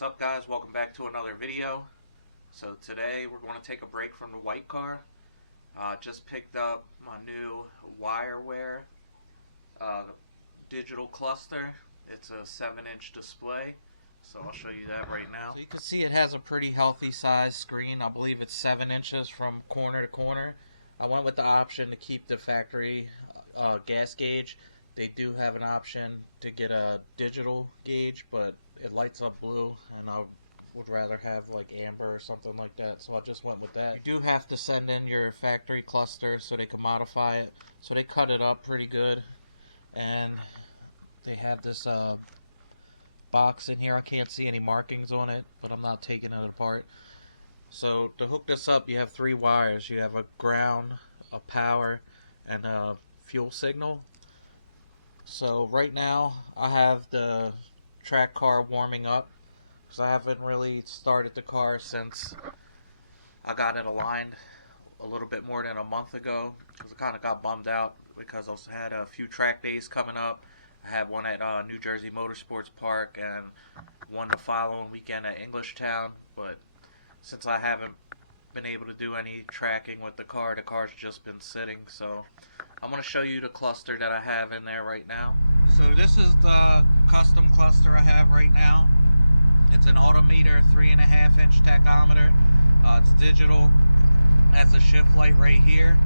What's up, guys? Welcome back to another video. So today we're going to take a break from the white car. Just picked up my new WIREWHERE digital cluster. It's a 7-inch display, so I'll show you that right now. So you can see it has a pretty healthy size screen. I believe it's 7 inches from corner to corner. I went with the option to keep the factory gas gauge. They do have an option to get a digital gauge, but it lights up blue, and I would rather have like amber or something like that, so I just went with that. You do have to send in your factory cluster so they can modify it. So they cut it up pretty good, and they have this box in here. I can't see any markings on it, but I'm not taking it apart. So to hook this up, you have 3 wires. You have a ground, a power, and a fuel signal. So right now I have the track car warming up because I haven't really started the car since I got it aligned a little bit more than a month ago, because I kind of got bummed out because I also had a few track days coming up. I had one at New Jersey Motorsports Park and one the following weekend at Englishtown, but since I haven't been able to do any tracking with the car's just been sitting. So I'm going to show you the cluster that I have in there right now. So this is the custom cluster I have right now. It's an Autometer 3.5-inch tachometer. It's digital. Has a shift light right here.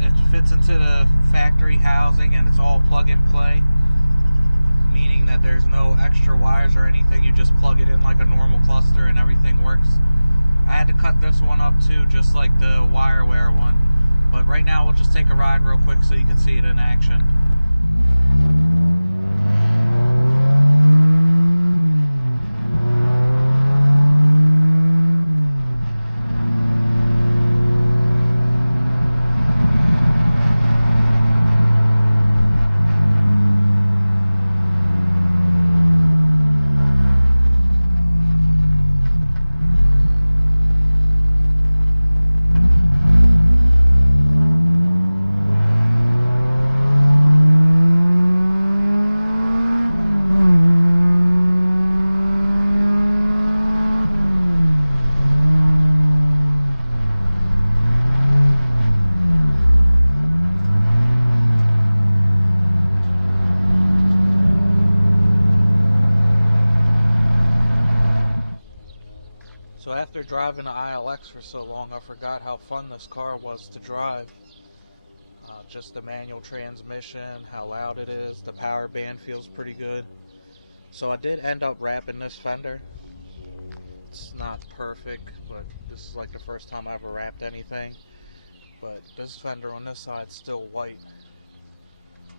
It fits into the factory housing, and it's all plug and play, meaning that there's no extra wires or anything. You just plug it in like a normal cluster and everything works. I had to cut this one up too, just like the WIREWHERE one. But right now we'll just take a ride real quick so you can see it in action. So after driving the ILX for so long, I forgot how fun this car was to drive. Just the manual transmission, how loud it is, the power band feels pretty good. So I did end up wrapping this fender. It's not perfect, but this is like the first time I ever wrapped anything. But this fender on this side is still white.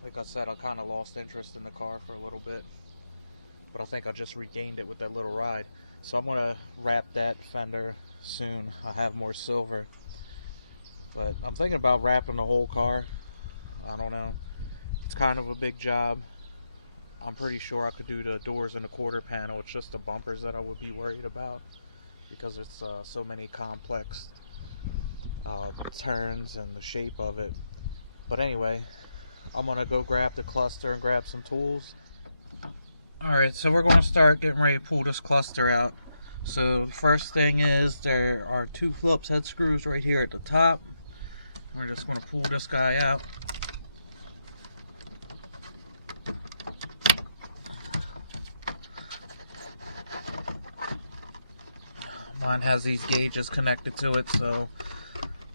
Like I said, I kind of lost interest in the car for a little bit, but I think I just regained it with that little ride. So I'm going to wrap that fender soon. I have more silver, but I'm thinking about wrapping the whole car. I don't know. It's kind of a big job. I'm pretty sure I could do the doors and the quarter panel. It's just the bumpers that I would be worried about, because it's so many complex turns and the shape of it. But anyway, I'm going to go grab the cluster and grab some tools. Alright, so we're going to start getting ready to pull this cluster out. So the first thing is there are 2 Phillips head screws right here at the top. We're just going to pull this guy out. Mine has these gauges connected to it, so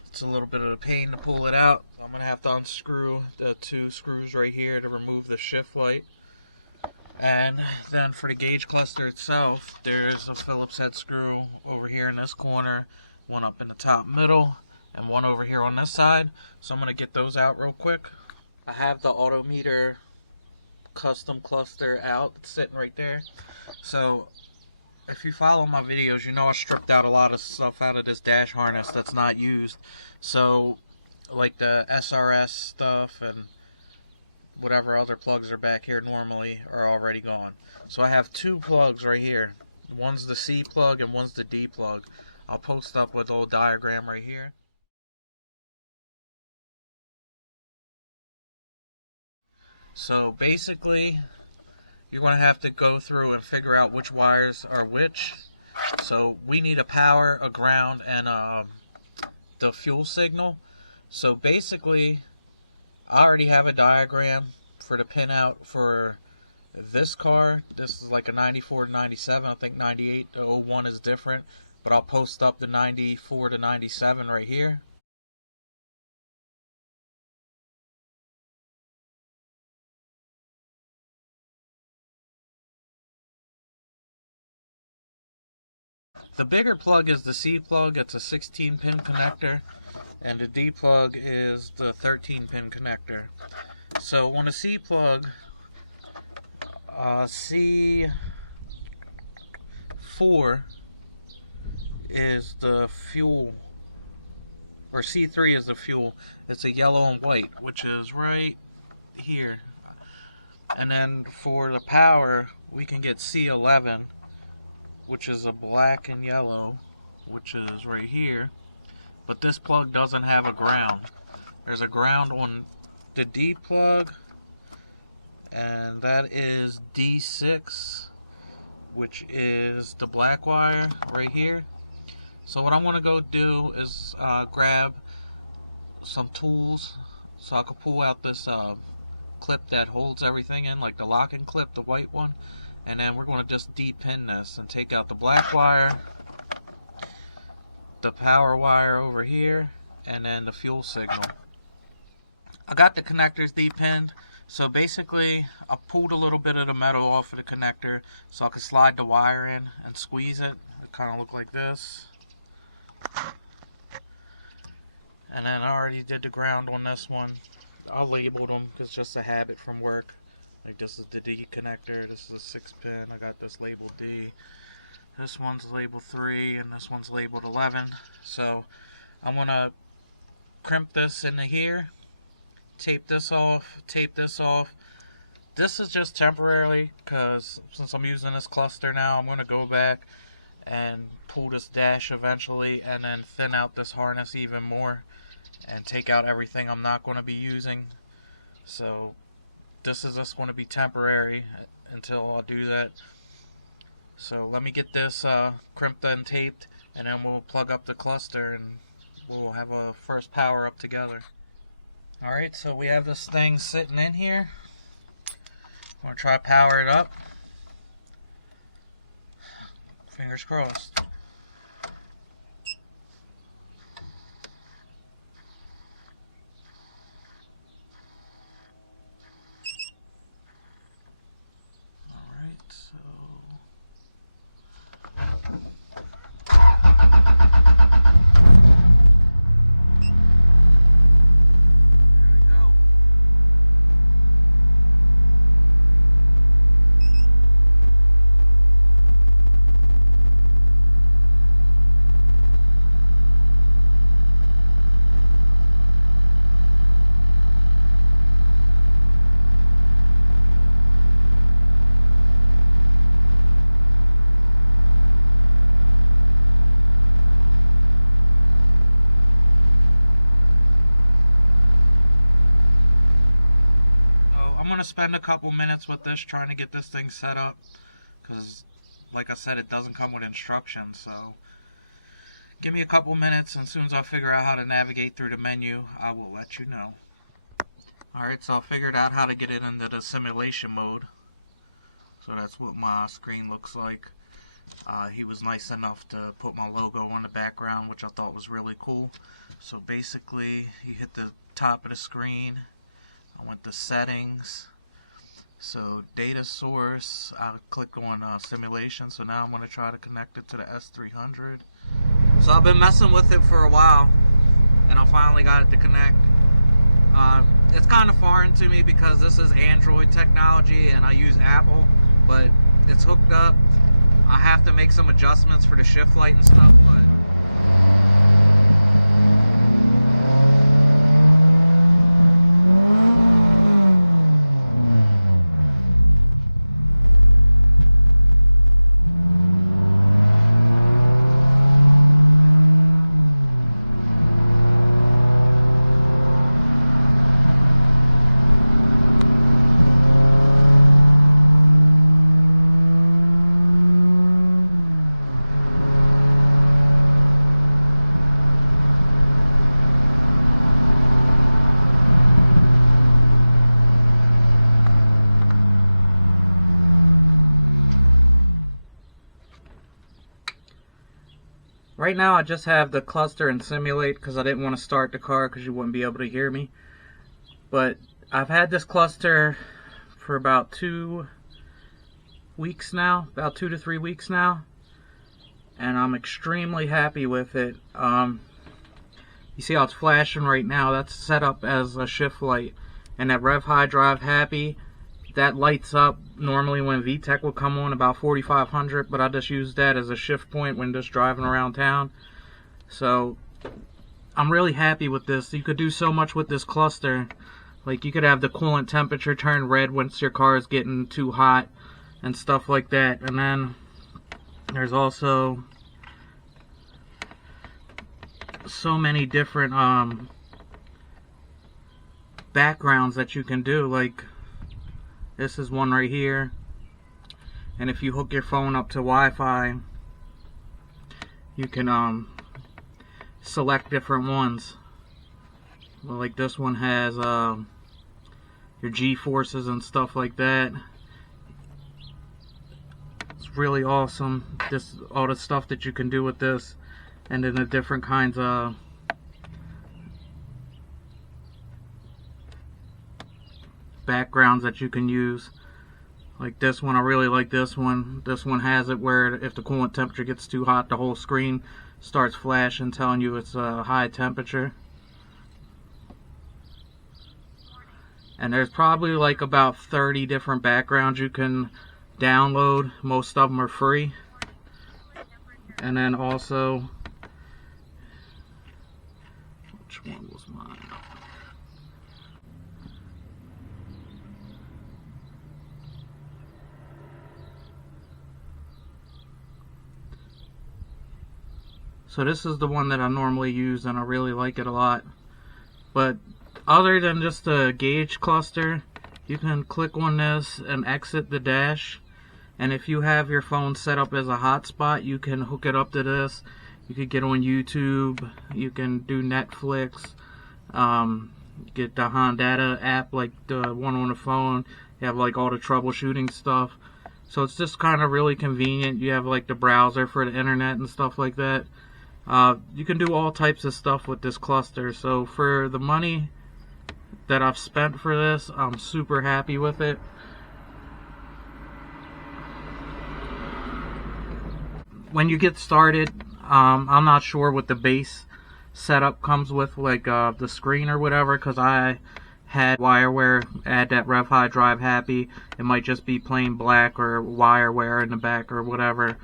it's a little bit of a pain to pull it out. So I'm going to have to unscrew the 2 screws right here to remove the shift light. And then for the gauge cluster itself, there's a Phillips head screw over here in this corner, one up in the top middle, and one over here on this side. So I'm going to get those out real quick. I have the Autometer custom cluster out. It's sitting right there. So if you follow my videos, you know I stripped out a lot of stuff out of this dash harness that's not used. So like the SRS stuff and whatever other plugs are back here normally are already gone. So I have 2 plugs right here. One's the C plug and one's the D plug. I'll post up with a little diagram right here. So basically you're going to have to go through and figure out which wires are which. So we need a power, a ground, and the fuel signal. So basically, I already have a diagram for the pinout for this car. This is like a 94 to 97. I think 98 to 01 is different, but I'll post up the 94 to 97 right here. The bigger plug is the C plug. It's a 16 pin connector, and the D plug is the 13 pin connector. So on the C plug, C4 is the fuel, or C3 is the fuel. It's a yellow and white, which is right here. And then for the power, we can get C11, which is a black and yellow, which is right here. But this plug doesn't have a ground. There's a ground on the D plug, and that is D6, which is the black wire right here. So what I want to go do is grab some tools so I can pull out this clip that holds everything in, like the locking clip, the white one. And then we're going to just de-pin this and take out the black wire, the power wire over here, and then the fuel signal. I got the connectors de-pinned, so basically I pulled a little bit of the metal off of the connector so I could slide the wire in and squeeze it. It kind of looked like this. And then I already did the ground on this one. I labeled them because it's just a habit from work. Like, this is the D connector, this is a 6 pin, I got this labeled D. This one's labeled 3, and this one's labeled 11. So, I'm going to crimp this into here, tape this off, tape this off. This is just temporarily, because since I'm using this cluster now, I'm going to go back and pull this dash eventually, and then thin out this harness even more, and take out everything I'm not going to be using. So, this is just going to be temporary until I do that. So let me get this crimped and taped, and then we'll plug up the cluster and we'll have a first power up together. Alright, so we have this thing sitting in here. I'm going to try to power it up. Fingers crossed. I'm going to spend a couple minutes with this trying to get this thing set up, because like I said, it doesn't come with instructions. So give me a couple minutes, and as soon as I figure out how to navigate through the menu, I will let you know. Alright, so I figured out how to get it into the simulation mode. So that's what my screen looks like. He was nice enough to put my logo on the background, which I thought was really cool. So basically, you hit the top of the screen. I went to settings, so data source, I click on simulation. So now I'm going to try to connect it to the S300. So I've been messing with it for a while, and I finally got it to connect. It's kind of foreign to me because this is Android technology and I use Apple, but it's hooked up. I have to make some adjustments for the shift light and stuff, but Right now I just have the cluster and simulate because I didn't want to start the car because you wouldn't be able to hear me. But I've had this cluster for about 2 weeks now, about 2 to 3 weeks now, and I'm extremely happy with it. You see how it's flashing right now? That's set up as a shift light, and that Rev High Drive Happy, that lights up normally when VTEC will come on about 4500, but I just use that as a shift point when just driving around town. So I'm really happy with this. You could do so much with this cluster. Like, you could have the coolant temperature turn red once your car is getting too hot and stuff like that. And then there's also so many different backgrounds that you can do. Like, this is one right here, and if you hook your phone up to Wi-Fi, you can select different ones. Well, like this one has your G-forces and stuff like that. It's really awesome. This, all the stuff that you can do with this, and then the different kinds of backgrounds that you can use. Like this one, I really like this one. This one has it where if the coolant temperature gets too hot, the whole screen starts flashing, telling you it's a high temperature. And there's probably like about 30 different backgrounds you can download. Most of them are free. And then also, which one was mine? So this is the one that I normally use, and I really like it a lot. But other than just the gauge cluster, you can click on this and exit the dash. And if you have your phone set up as a hotspot, you can hook it up to this. You could get on YouTube, you can do Netflix, get the Honda app, like the one on the phone. You have like all the troubleshooting stuff. So it's just kind of really convenient. You have like the browser for the internet and stuff like that. You can do all types of stuff with this cluster. So for the money that I've spent for this, I'm super happy with it. When you get started, I'm not sure what the base setup comes with, like the screen or whatever, because I had WIREWHERE add that Rev High Drive Happy. It might just be plain black or WIREWHERE in the back or whatever.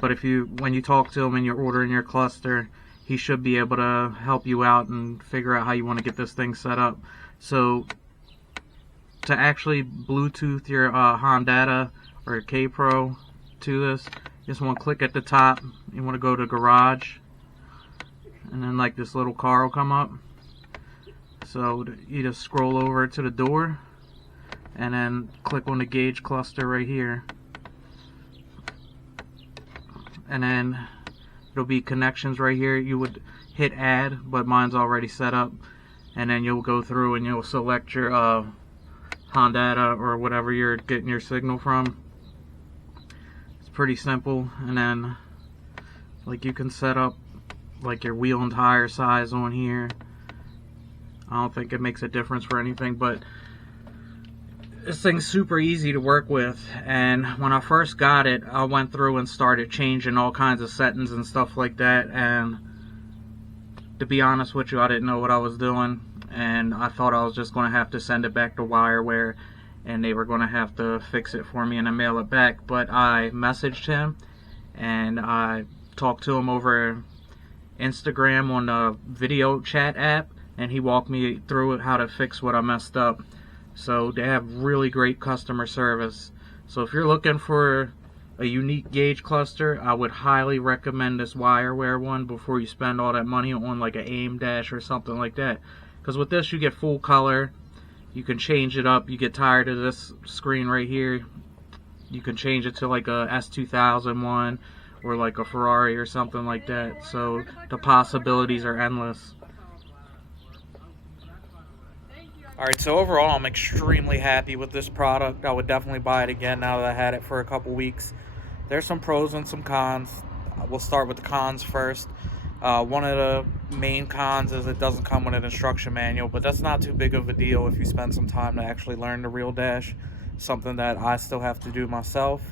But if when you talk to him and you're ordering your cluster, he should be able to help you out and figure out how you want to get this thing set up. So to actually Bluetooth your Honda or K-Pro to this, you just want to click at the top. You want to go to Garage, and then like this little car will come up. So you just scroll over to the door and then click on the gauge cluster right here. And then it'll be connections right here. You would hit add, but mine's already set up. And then you'll go through and you'll select your Honda or whatever you're getting your signal from. It's pretty simple. And then like you can set up like your wheel and tire size on here. I don't think it makes a difference for anything, but this thing's super easy to work with. And when I first got it, I went through and started changing all kinds of settings and stuff like that, and to be honest with you, I didn't know what I was doing, and I thought I was just going to have to send it back to WIREWHERE and they were going to have to fix it for me and then mail it back. But I messaged him and I talked to him over Instagram on the video chat app, and he walked me through how to fix what I messed up. So they have really great customer service. So if you're looking for a unique gauge cluster, I would highly recommend this WIREWHERE one before you spend all that money on like an AIM dash or something like that. Because with this you get full color, you can change it up. You get tired of this screen right here, you can change it to like a S2000 one or like a Ferrari or something like that. So the possibilities are endless. Alright, so overall I'm extremely happy with this product. I would definitely buy it again now that I had it for a couple weeks. There's some pros and some cons. we'll start with the cons first. One of the main cons is it doesn't come with an instruction manual, but that's not too big of a deal if you spend some time to actually learn the real dash, something that I still have to do myself.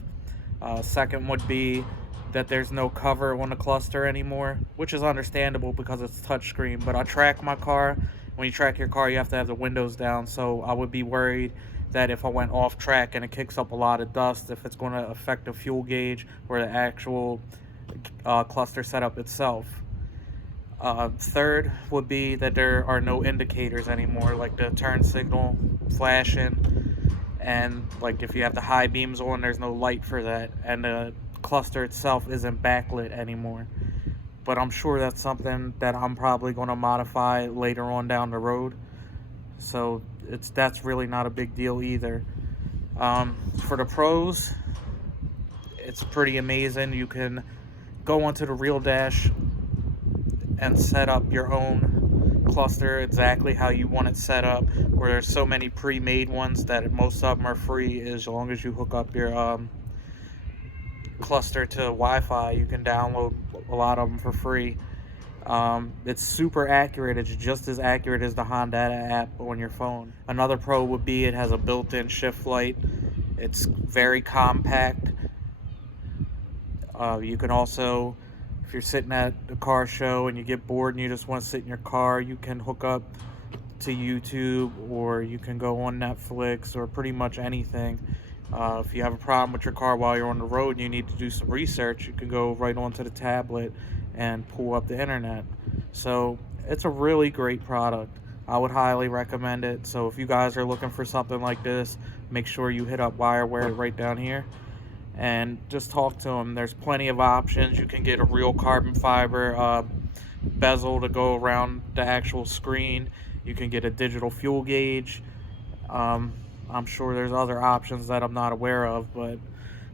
Second would be that there's no cover on the cluster anymore, which is understandable because it's touchscreen, but I track my car. When you track your car, you have to have the windows down, so I would be worried that if I went off track and it kicks up a lot of dust, if it's going to affect the fuel gauge or the actual cluster setup itself. Third would be that there are no indicators anymore, like the turn signal flashing, and like if you have the high beams on, there's no light for that, and the cluster itself isn't backlit anymore. But I'm sure that's something that I'm probably going to modify later on down the road, so that's really not a big deal either. For the pros, it's pretty amazing. You can go onto the Real Dash and set up your own cluster exactly how you want it set up, where there's so many pre-made ones that most of them are free. As long as you hook up your cluster to Wi-Fi, you can download a lot of them for free. It's super accurate. It's just as accurate as the Honda app on your phone. Another pro would be it has a built-in shift light. It's very compact. You can also, if you're sitting at a car show and you get bored and you just want to sit in your car, you can hook up to YouTube, or you can go on Netflix, or pretty much anything. If you have a problem with your car while you're on the road and you need to do some research, you can go right onto the tablet and pull up the internet. So it's a really great product. I would highly recommend it. So if you guys are looking for something like this, make sure you hit up WIREWHERE right down here and just talk to them. There's plenty of options. You can get a real carbon fiber bezel to go around the actual screen. You can get a digital fuel gauge. I'm sure there's other options that I'm not aware of, but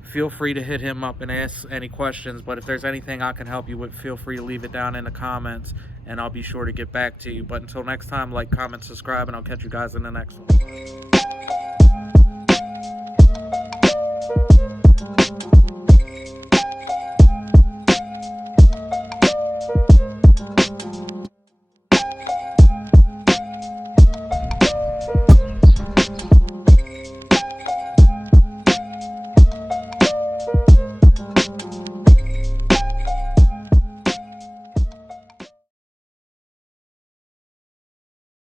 feel free to hit him up and ask any questions. But if there's anything I can help you with, feel free to leave it down in the comments, and I'll be sure to get back to you. But until next time, like, comment, subscribe, and I'll catch you guys in the next one.